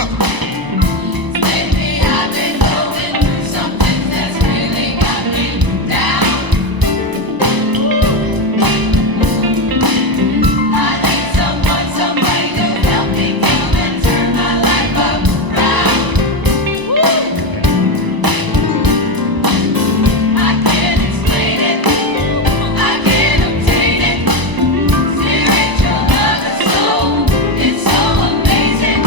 Spiritual love, the soul, it's so amazing.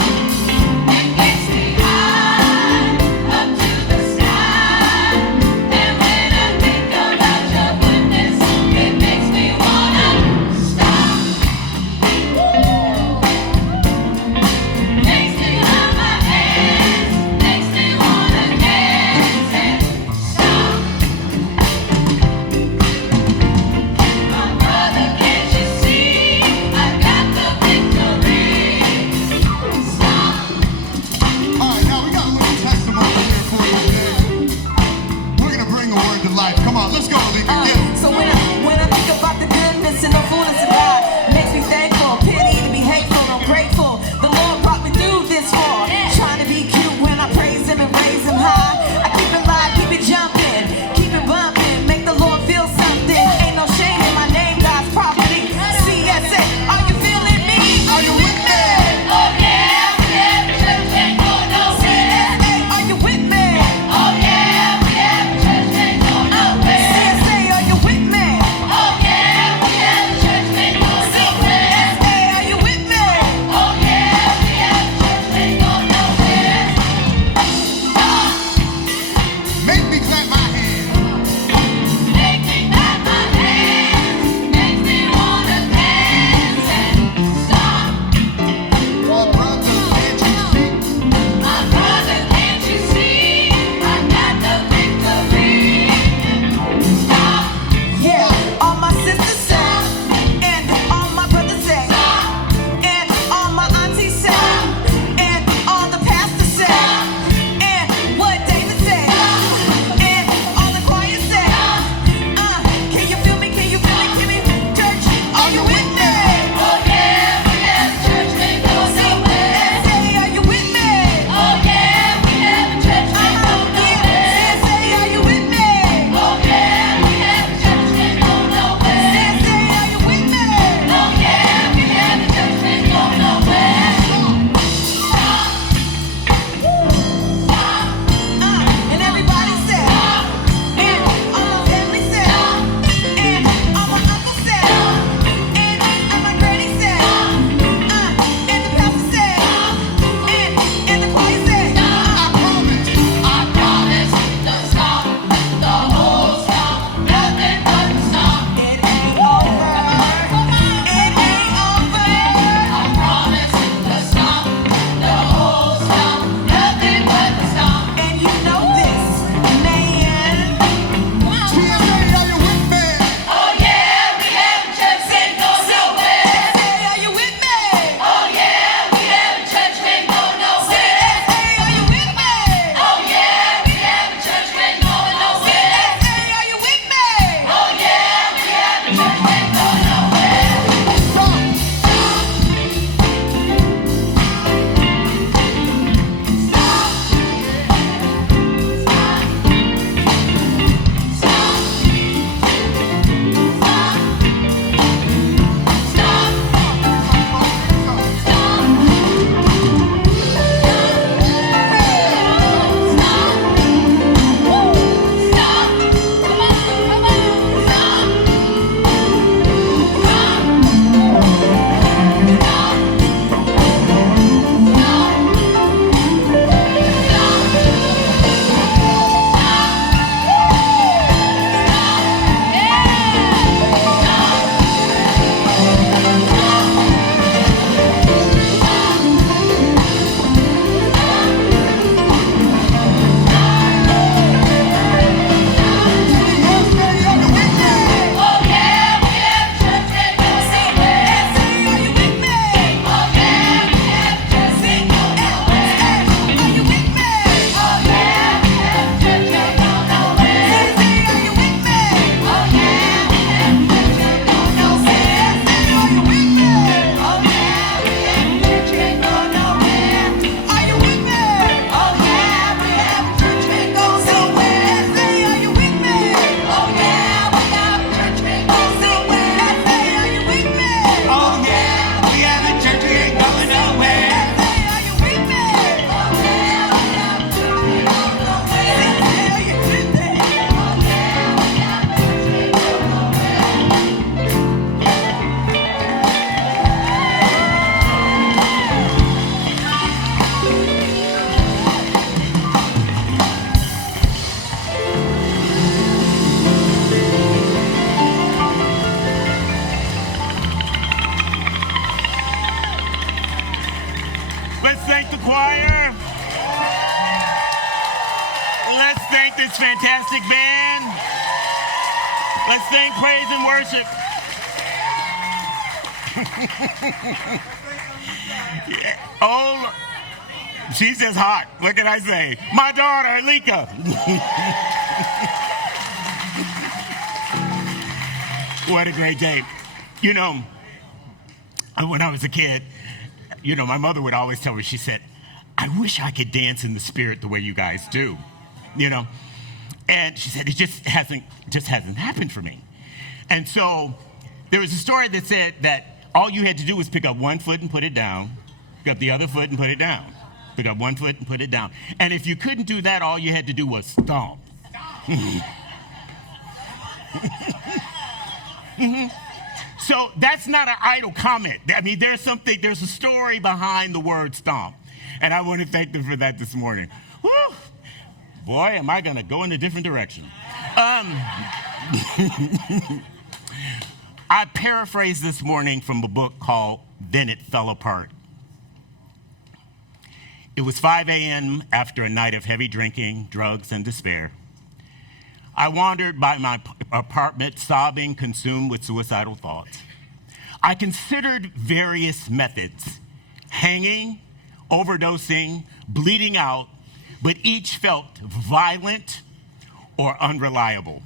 choir. Let's thank this fantastic band. Let's thank praise and worship. Yeah. Oh, she's just hot. What can I say? My daughter, Alika. What a great day. You know, when I was a kid, my mother would always tell me, she said, I wish I could dance in the spirit the way you guys do, And she said, it just hasn't happened for me. And so there was a story that said that all you had to do was pick up one foot and put it down, pick up the other foot and put it down, pick up one foot and put it down. And if you couldn't do that, all you had to do was stomp. So that's not an idle comment. I mean, there's a story behind the word stomp. And I want to thank them for that this morning. Woo! Boy, am I going to go in a different direction. I paraphrased this morning from a book called Then It Fell Apart. It was 5 a.m. after a night of heavy drinking, drugs, and despair. I wandered by my apartment, sobbing, consumed with suicidal thoughts. I considered various methods: hanging, overdosing, bleeding out, but each felt violent or unreliable.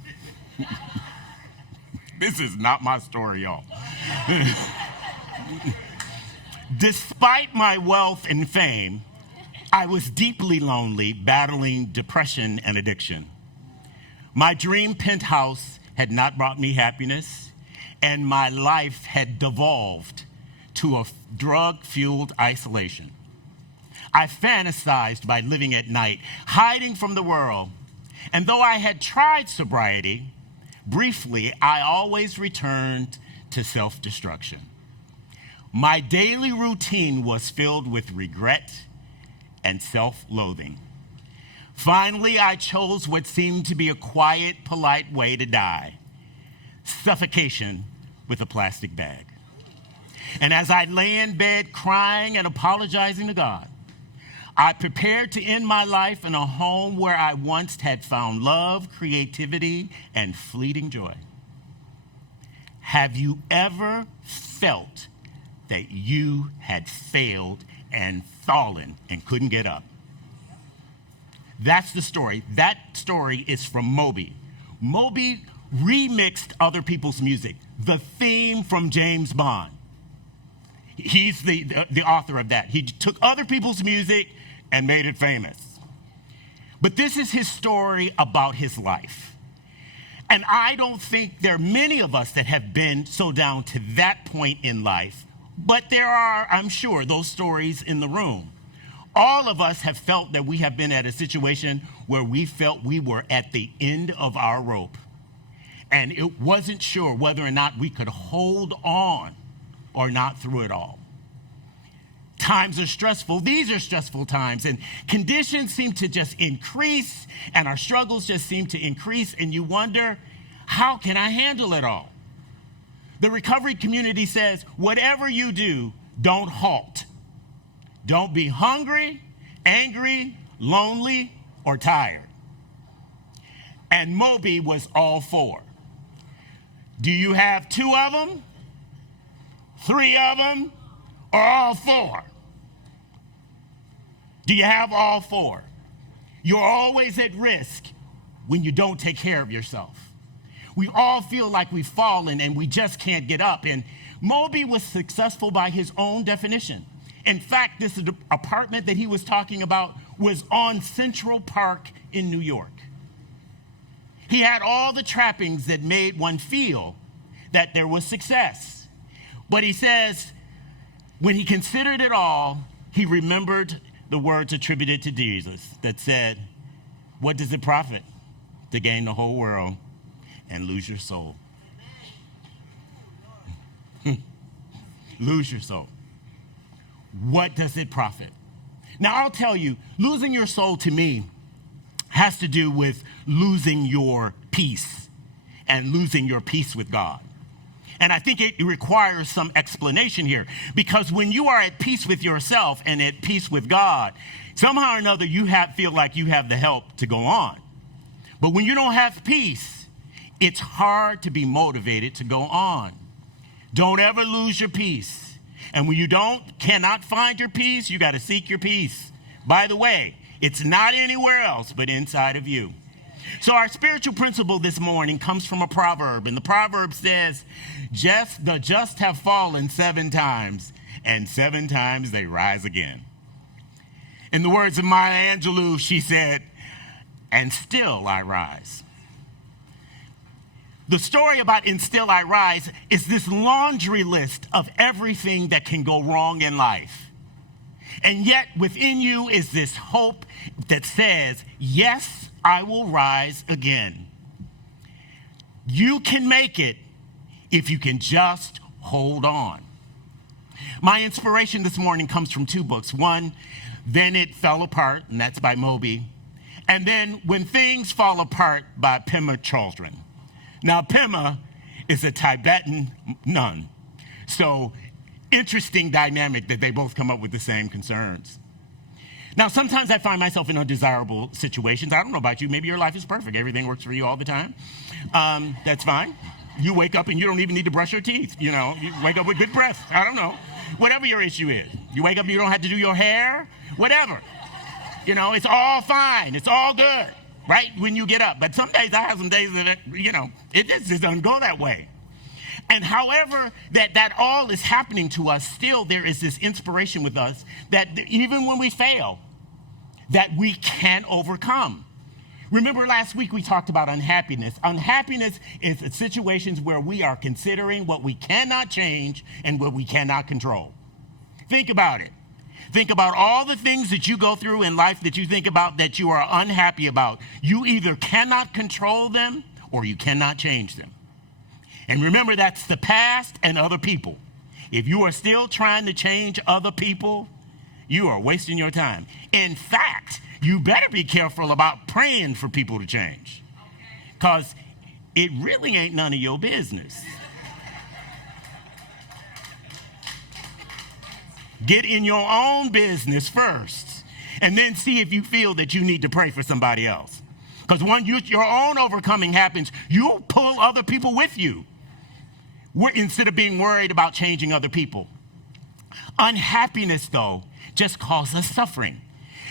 This is not my story, y'all. Despite my wealth and fame, I was deeply lonely, battling depression and addiction. My dream penthouse had not brought me happiness, and my life had devolved to a drug-fueled isolation. I fantasized by living at night, hiding from the world. And though I had tried sobriety, briefly, I always returned to self-destruction. My daily routine was filled with regret and self-loathing. Finally, I chose what seemed to be a quiet, polite way to die: suffocation with a plastic bag. And as I lay in bed crying and apologizing to God, I prepared to end my life in a home where I once had found love, creativity, and fleeting joy. Have you ever felt that you had failed and fallen and couldn't get up? That's the story. That story is from Mody. Mody remixed other people's music. The theme from James Bond. He's the author of that. He took other people's music and made it famous. But this is his story about his life. And I don't think there are many of us that have been so down to that point in life, but there are, I'm sure, those stories in the room. All of us have felt that we have been at a situation where we felt we were at the end of our rope, and it wasn't sure whether or not we could hold on or not through it all. Times are stressful. These are stressful times, and conditions seem to just increase, and our struggles just seem to increase, and you wonder, how can I handle it all? The recovery community says, whatever you do, don't halt. Don't be hungry, angry, lonely, or tired. And Mody was all four. Do you have 2 of them, 3 of them, or all 4? Do you have all 4? You're always at risk when you don't take care of yourself. We all feel like we've fallen and we just can't get up. And Mody was successful by his own definition. In fact, this apartment that he was talking about was on Central Park in New York. He had all the trappings that made one feel that there was success. But he says, when he considered it all, he remembered the words attributed to Jesus that said, what does it profit to gain the whole world and lose your soul? Lose your soul. What does it profit? Now, I'll tell you, losing your soul to me has to do with losing your peace and losing your peace with God. And I think it requires some explanation here, because when you are at peace with yourself and at peace with God, somehow or another you feel like you have the help to go on. But when you don't have peace, it's hard to be motivated to go on. Don't ever lose your peace. And when you cannot find your peace, you got to seek your peace. By the way, it's not anywhere else but inside of you. So our spiritual principle this morning comes from a proverb, and the proverb says, the just have fallen 7 times, and 7 times they rise again. In the words of Maya Angelou, she said, and still I rise. The story about "And Still I Rise" is this laundry list of everything that can go wrong in life. And yet within you is this hope that says, yes, I will rise again. You can make it if you can just hold on. My inspiration this morning comes from 2 books. One, Then It Fell Apart, and that's by Mody. And then When Things Fall Apart by Pema Chödrön. Now, Pema is a Tibetan nun. So interesting dynamic that they both come up with the same concerns. Now, sometimes I find myself in undesirable situations. I don't know about you. Maybe your life is perfect. Everything works for you all the time. That's fine. You wake up and you don't even need to brush your teeth. You wake up with good breath. I don't know. Whatever your issue is. You wake up and you don't have to do your hair. Whatever. It's all fine. It's all good, right, when you get up. But some days, I have some days that, it just doesn't go that way. And however that all is happening to us, still there is this inspiration with us that even when we fail, that we can overcome. Remember last week we talked about unhappiness. Unhappiness is situations where we are considering what we cannot change and what we cannot control. Think about it. Think about all the things that you go through in life that you think about that you are unhappy about. You either cannot control them or you cannot change them. And remember, that's the past and other people. If you are still trying to change other people, you are wasting your time. In fact, you better be careful about praying for people to change, because it really ain't none of your business. Get in your own business first, and then see if you feel that you need to pray for somebody else. Because when your own overcoming happens, you'll pull other people with you instead of being worried about changing other people. Unhappiness, though, just causes suffering.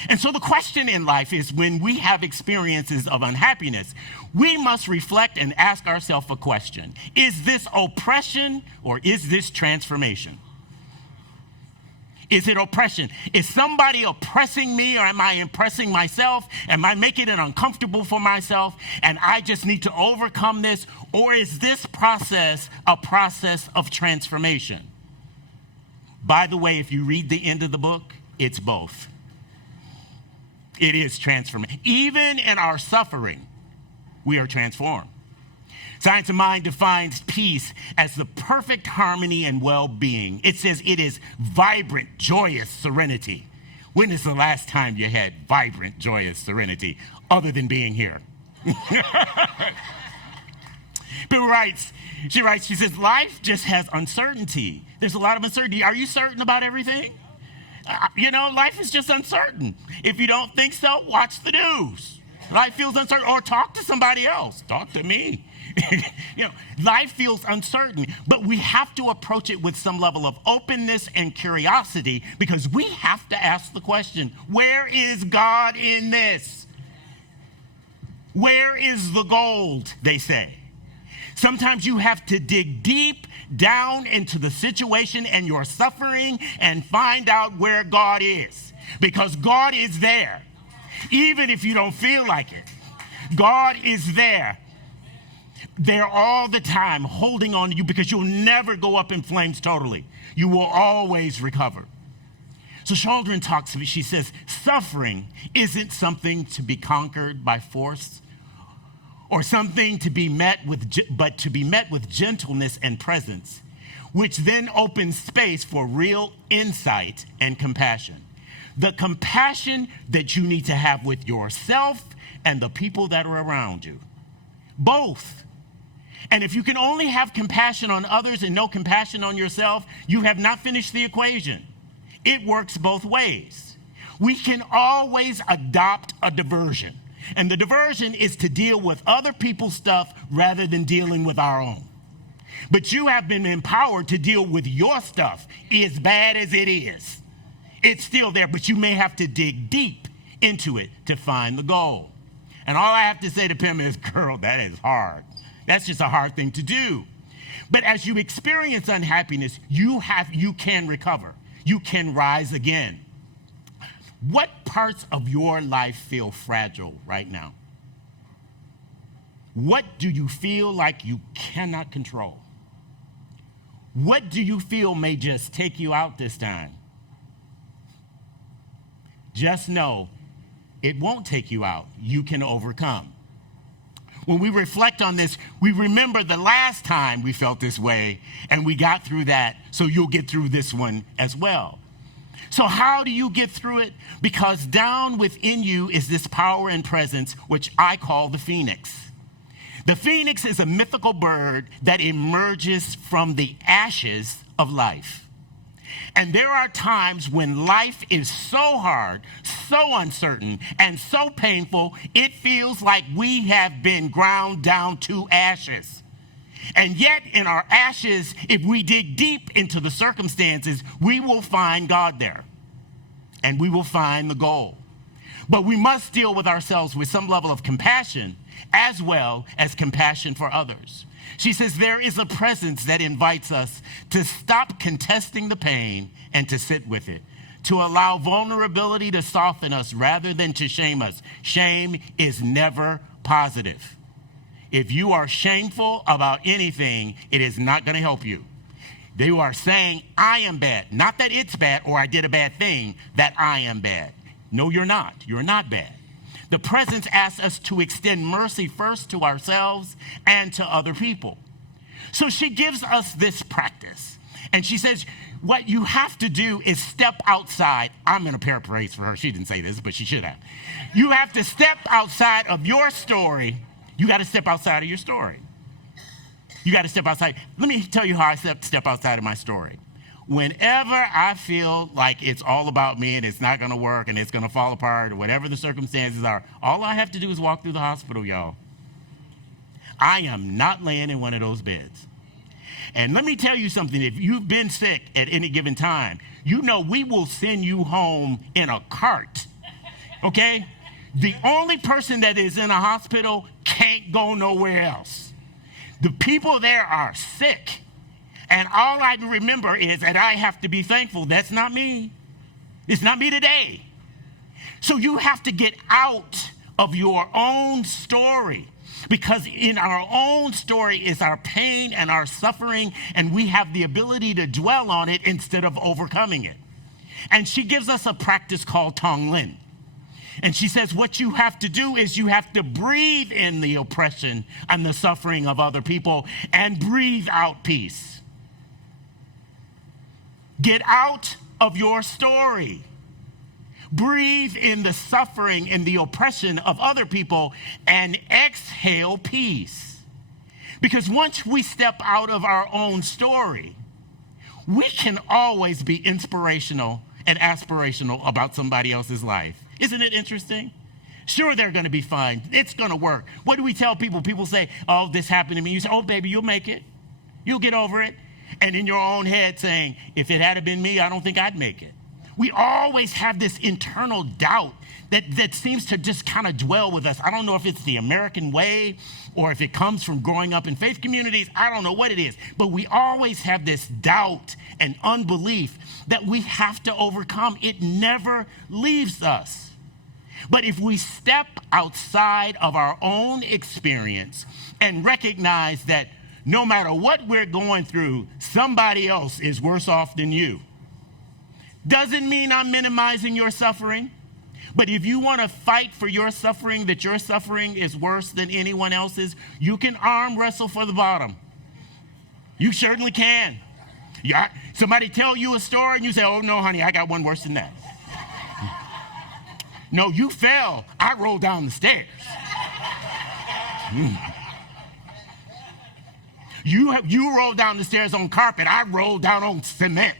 And so the question in life is, when we have experiences of unhappiness, we must reflect and ask ourselves a question. Is this oppression or is this transformation? Is it oppression? Is somebody oppressing me, or am I impressing myself? Am I making it uncomfortable for myself and I just need to overcome this? Or is this process a process of transformation? By the way, if you read the end of the book, it's both. It is transformation. Even in our suffering, we are transformed. Science of Mind defines peace as the perfect harmony and well-being. It says it is vibrant, joyous serenity. When is the last time you had vibrant, joyous serenity other than being here? She says, life just has uncertainty. There's a lot of uncertainty. Are you certain about everything? Life is just uncertain. If you don't think so, watch the news. Life feels uncertain, or talk to somebody else. Talk to me. Life feels uncertain, but we have to approach it with some level of openness and curiosity, because we have to ask the question, where is God in this? Where is the gold, they say. Sometimes you have to dig deep down into the situation and your suffering and find out where God is, because God is there. Even if you don't feel like it, God is there. They're all the time holding on to you, because you'll never go up in flames totally. You will always recover. So Chödrön talks, she says, suffering isn't something to be conquered by force or something to be met with, but to be met with gentleness and presence, which then opens space for real insight and compassion. The compassion that you need to have with yourself and the people that are around you. Both. And if you can only have compassion on others and no compassion on yourself, you have not finished the equation. It works both ways. We can always adopt a diversion. And the diversion is to deal with other people's stuff rather than dealing with our own. But you have been empowered to deal with your stuff, as bad as it is. It's still there, but you may have to dig deep into it to find the goal. And all I have to say to Pim is, girl, that is hard. That's just a hard thing to do. But as you experience unhappiness, you can recover. You can rise again. What parts of your life feel fragile right now? What do you feel like you cannot control? What do you feel may just take you out this time? Just know it won't take you out. You can overcome. When we reflect on this, we remember the last time we felt this way and we got through that, so you'll get through this one as well. So how do you get through it? Because down within you is this power and presence, which I call the phoenix. The phoenix is a mythical bird that emerges from the ashes of life. And there are times when life is so hard, so uncertain, and so painful, it feels like we have been ground down to ashes. And yet in our ashes, if we dig deep into the circumstances, we will find God there. And we will find the goal. But we must deal with ourselves with some level of compassion, as well as compassion for others. She says there is a presence that invites us to stop contesting the pain and to sit with it, to allow vulnerability to soften us rather than to shame us. Shame is never positive. If you are shameful about anything, it is not going to help you. They are saying, I am bad. Not that it's bad or I did a bad thing, that I am bad. No, you're not. You're not bad. The presence asks us to extend mercy first to ourselves and to other people. So she gives us this practice. And she says, what you have to do is step outside. I'm going to paraphrase for her. She didn't say this, but she should have. You have to step outside of your story. You got to step outside of your story. You got to step outside. Let me tell you how I step outside of my story. Whenever I feel like it's all about me and it's not going to work and it's going to fall apart or whatever the circumstances are, all I have to do is walk through the hospital, y'all. I am not laying in one of those beds. And let me tell you something. If you've been sick at any given time, you know we will send you home in a cart, okay? The only person that is in a hospital can't go nowhere else. The people there are sick. And all I remember is that I have to be thankful. That's not me. It's not me today. So you have to get out of your own story, because in our own story is our pain and our suffering, and we have the ability to dwell on it instead of overcoming it. And she gives us a practice called Tonglen. And she says what you have to do is you have to breathe in the oppression and the suffering of other people and breathe out peace. Get out of your story. Breathe in the suffering and the oppression of other people and exhale peace. Because once we step out of our own story, we can always be inspirational and aspirational about somebody else's life. Isn't it interesting? Sure, they're going to be fine. It's going to work. What do we tell people? People say, oh, this happened to me. You say, oh, baby, you'll make it. You'll get over it. And in your own head saying, if it had been me, I don't think I'd make it. We always have this internal doubt that seems to just kind of dwell with us. I don't know if it's the American way or if it comes from growing up in faith communities. I don't know what it is. But we always have this doubt and unbelief that we have to overcome. It never leaves us. But if we step outside of our own experience and recognize that no matter what we're going through, somebody else is worse off than you. Doesn't mean I'm minimizing your suffering, but if you want to fight for your suffering, that your suffering is worse than anyone else's, you can arm wrestle for the bottom. You certainly can. Somebody tell you a story and you say, oh no, honey, I got one worse than that. No, you fell. I rolled down the stairs. You roll down the stairs on carpet. I roll down on cement.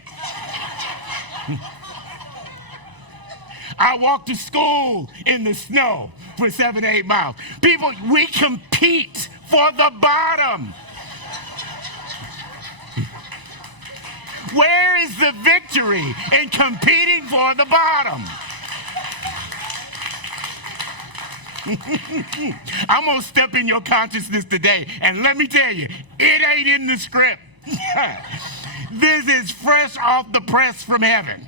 I walk to school in the snow for 7 to 8 miles. People, we compete for the bottom. Where is the victory in competing for the bottom? I'm going to step in your consciousness today, and let me tell you, it ain't in the script. This is fresh off the press from heaven.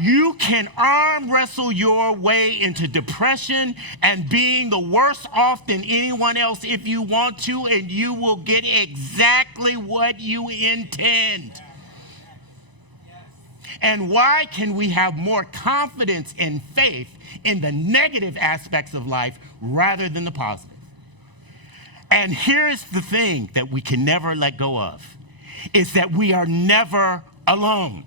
You can arm wrestle your way into depression and being the worse off than anyone else if you want to, and you will get exactly what you intend. And why can we have more confidence and faith in the negative aspects of life rather than the positive? And here's the thing that we can never let go of, is that we are never alone.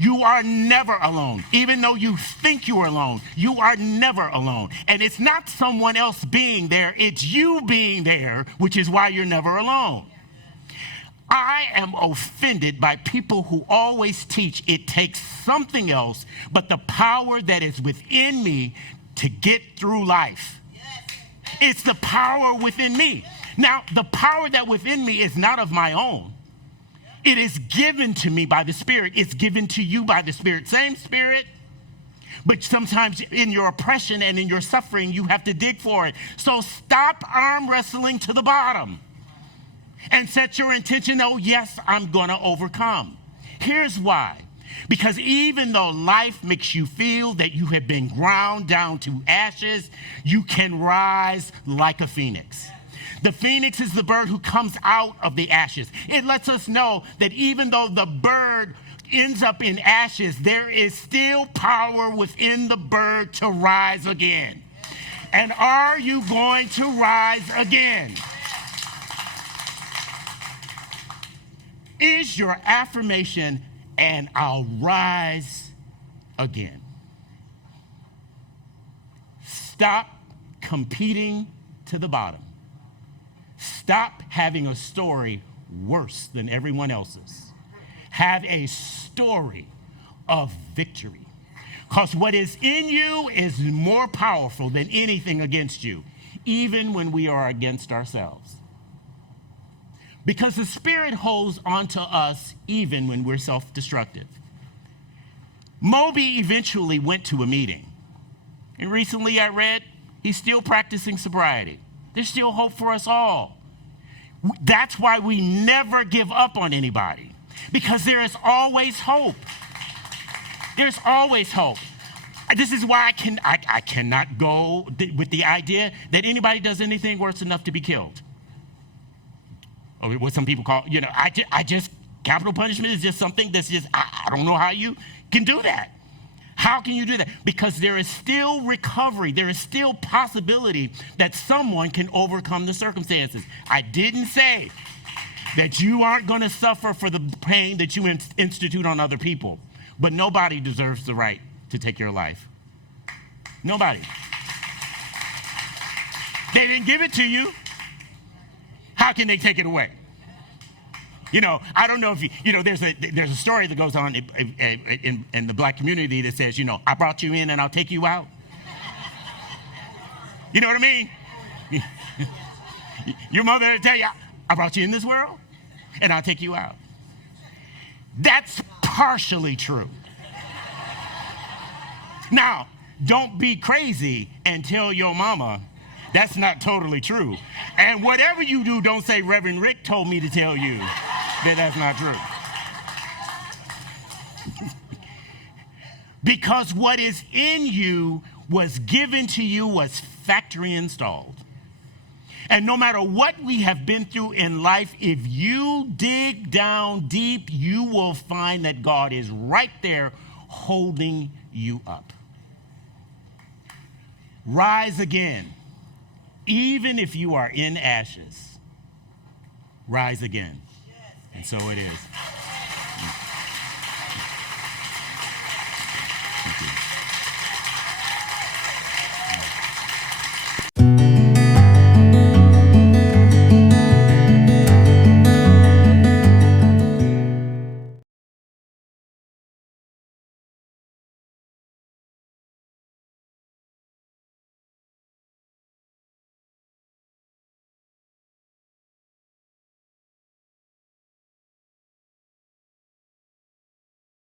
You are never alone. Even though you think you are alone, you are never alone. And it's not someone else being there, it's you being there, which is why you're never alone. I am offended by people who always teach it takes something else but the power that is within me to get through life. It's the power within me. Now, the power that within me is not of my own. It is given to me by the Spirit. It's given to you by the Spirit. Same Spirit, but sometimes in your oppression and in your suffering, you have to dig for it. So stop arm wrestling to the bottom and set your intention, oh, yes, I'm going to overcome. Here's why. Because even though life makes you feel that you have been ground down to ashes, you can rise like a phoenix. The phoenix is the bird who comes out of the ashes. It lets us know that even though the bird ends up in ashes, there is still power within the bird to rise again. And are you going to rise again? Is your affirmation, and I'll rise again? Stop competing to the bottom. Stop having a story worse than everyone else's. Have a story of victory. Because what is in you is more powerful than anything against you, even when we are against ourselves. Because the Spirit holds onto us even when we're self-destructive. Mody eventually went to a meeting. And recently I read he's still practicing sobriety. There's still hope for us all. That's why we never give up on anybody, because there is always hope. There's always hope. This is why I cannot go with the idea that anybody does anything worse enough to be killed. Or what some people call, I just, capital punishment is just something that's just, I don't know how you can do that. How can you do that? Because there is still recovery. There is still possibility that someone can overcome the circumstances. I didn't say that you aren't going to suffer for the pain that you institute on other people, but nobody deserves the right to take your life. Nobody. They didn't give it to you. How can they take it away? I don't know if there's a story that goes on in the black community that says, I brought you in and I'll take you out. You know what I mean? Your mother will tell you, I brought you in this world and I'll take you out. That's partially true. Now, don't be crazy and tell your mama that's not totally true. And whatever you do, don't say Reverend Rick told me to tell you that that's not true. Because what is in you was given to you, was factory installed. And no matter what we have been through in life, if you dig down deep, you will find that God is right there holding you up. Rise again. Even if you are in ashes, rise again. And so it is.